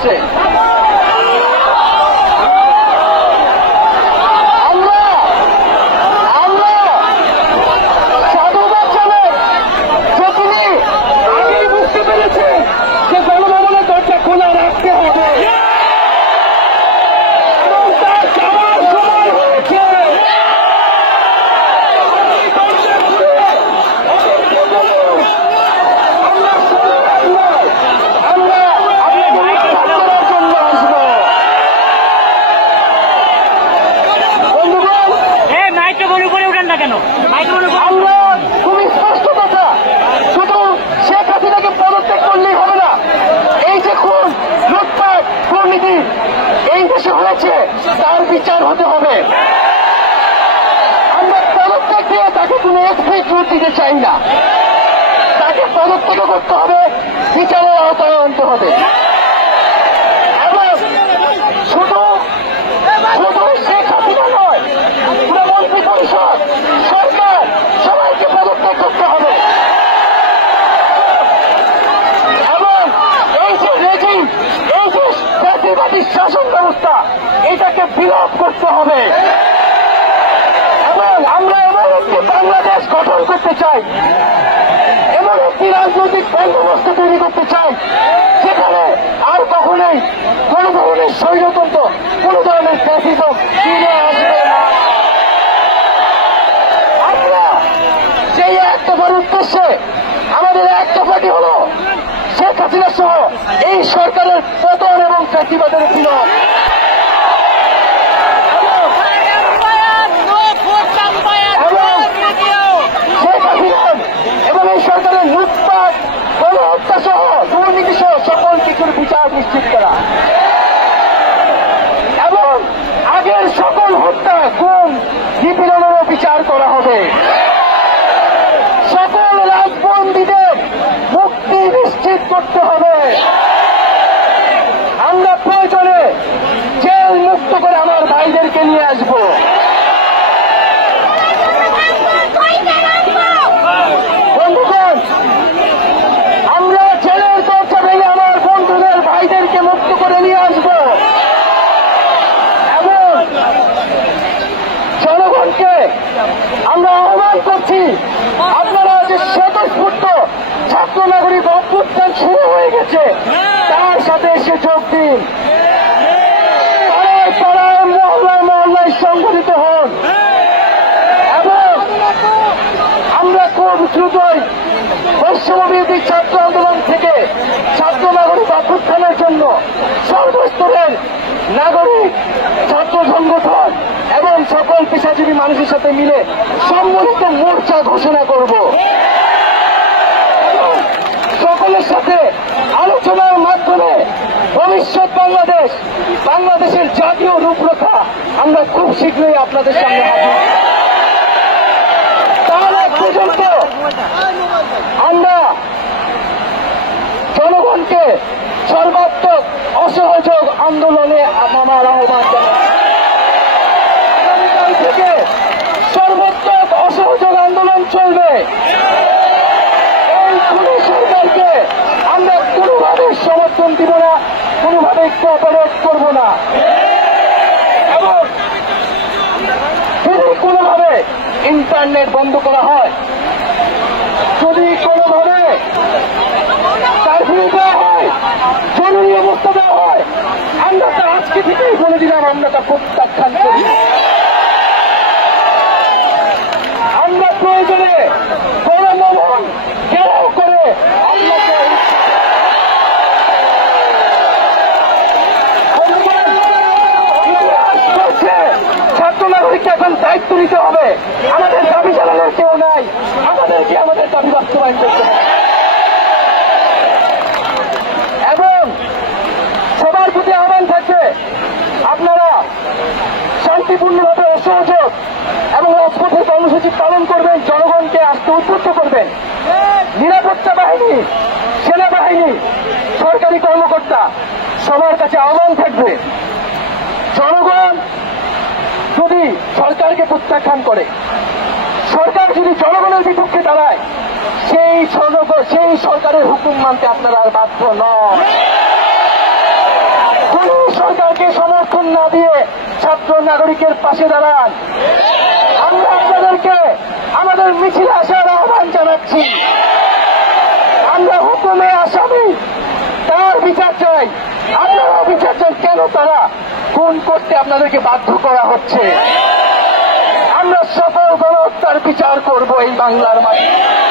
হচ্ছে। খুবই স্পষ্ট কথা, শুধু শেখ হাসিনাকে পদত্যাগ করলেই হবে না। এই যে খুন, লুটপাট, দুর্নীতি এই দেশে হয়েছে, তার বিচার হতে হবে। আমরা পদত্যাগ দিয়ে তাকে কোনো এক্সকিউজ দিতে চাই না, তাকে পদত্যাগ করতে হবে, বিচারের আওতায় আনতে হবে। এবং শুধু শেখ হাসিনা নয়, পুরো মন্ত্রী পরিষদ, সরকার সবাইকে পদত্যাগ করতে হবে। এবং এই যে রেজিম, এই যে জাতীয়বাদী শাসন ব্যবস্থা, এটাকে বিলোপ করতে হবে। এবং আমরা এমন একটি বাংলাদেশ গঠন করতে চাই, এমন একটি রাজনৈতিক বন্দোবস্ত তৈরি করতে চাই, যেখানে আর কখনোই কোন ধরনের স্বৈরতন্ত্র, কোন ধরনের ফ্যাসিজম ফিরে আসবে না। আমরা সেই এক দফার উদ্দেশ্যে আমাদের এক দফাটি হল শেখ হাসিনা সহ এই সরকারের পতন এবং ফ্যাসিবাদের বিলোপ। শেখ হাসিনা এবং এই সরকারের লুটপাট, গণহত্যা সহ দুর্নীতি সহ সকল কিছুর বিচার নিশ্চিত করা এবং আগের সকল হত্যা, গুম, নিপীড়নেরও বিচার করা হবে। সকল রাজবন্দীদের মুক্তি নিশ্চিত করতে হবে। আমরা প্রয়োজনে জেল মুক্ত করে আমার ভাইদেরকে নিয়ে আসবো। বন্ধুগণ, আমরা জেলের দরজা ভেঙে আমার বন্ধুদের ভাইদেরকে মুক্ত করে নিয়ে আসবো এবং জনগণকে আমরা আহ্বান করছি, আপনারা যে স্বতঃস্ফূর্ত ছাত্র নাগরিক অভ্যুত্থান শুরু হয়ে গেছে, তার সাথে এসে যোগ দিন। পাড়ায় পাড়ায়, মহল্লায় মহল্লায় সংগঠিত হন এবং আমরা খুব দ্রুতই বৈষম্যবিরোধী ছাত্র আন্দোলন থেকে ছাত্র নাগরিক অভ্যুত্থানের জন্য সর্বস্তরের নাগরিক, ছাত্র সংগঠন এবং সকল পেশাজীবী মানুষের সাথে মিলে সম্মিলিত মোর্চা ঘোষণা করব। সকলের সাথে আলোচনার মাধ্যমে ভবিষ্যৎ বাংলাদেশের জাতীয় রূপরেখা আমরা খুব শীঘ্রই আপনাদের সামনে হাজির। তার আগ পর্যন্ত আমরা জনগণকে সর্বাত্মক অসহযোগ আন্দোলনে নামার আহ্বান জানাই। আগামীকাল থেকে সর্বাত্মক অসহযোগ আন্দোলন চলবে। এই খুনি সরকারকে আমরা কোনোভাবে সমর্থন দিব না, কোনোভাবে কোঅপারেট করব না এবং যদি কোনোভাবে ইন্টারনেট বন্ধ করা হয়, যদি কোনোভাবে কারফিউ দেওয়া হয়, জরুরি অবস্থা দেওয়া হয়, আমরা তা আজকে থেকেই বলে দিলাম, আমরা তা প্রত্যাখ্যান করি। আমরা প্রয়োজনে গণভবন ঘেরাও করে আপনাকে ছাত্র নাগরিককে এখন দায়িত্ব নিতে হবে। আমাদের দাবি জানানোর কেউ নাই, আমাদেরকে আমাদের দাবি বাস্তবায়ন করতে হবে এবং সবার প্রতি আহ্বান থাকবে, আপনারা শান্তিপূর্ণভাবে অসহযোগ এবং রাজপথের কর্মসূচি পালন করবেন, জনগণকে আসতে উদ্বুদ্ধ করবেন। নিরাপত্তা বাহিনী, সেনাবাহিনী, সরকারি কর্মকর্তা সবার কাছে আহ্বান থাকবে, জনগণ যদি সরকারকে প্রত্যাখ্যান করে, সরকার যদি জনগণের বিপক্ষে দাঁড়ায়, সেই সরকারের হুকুম মানতে আপনারা আর বাধ্য নন। সরকারকে সমর্থন না দিয়ে ছাত্র নাগরিকের পাশে দাঁড়ান। আমরা আপনাদেরকে আমাদের মিছিলে আসার আহ্বান জানাচ্ছি। আমরা হুকুমে আসামি, তার বিচার চাই। আপনারাও বিচার চাই, কেন তারা খুন করতে আপনাদেরকে বাধ্য করা হচ্ছে। আমরা সকল গণহত্যার বিচার করব এই বাংলার মাটিতে।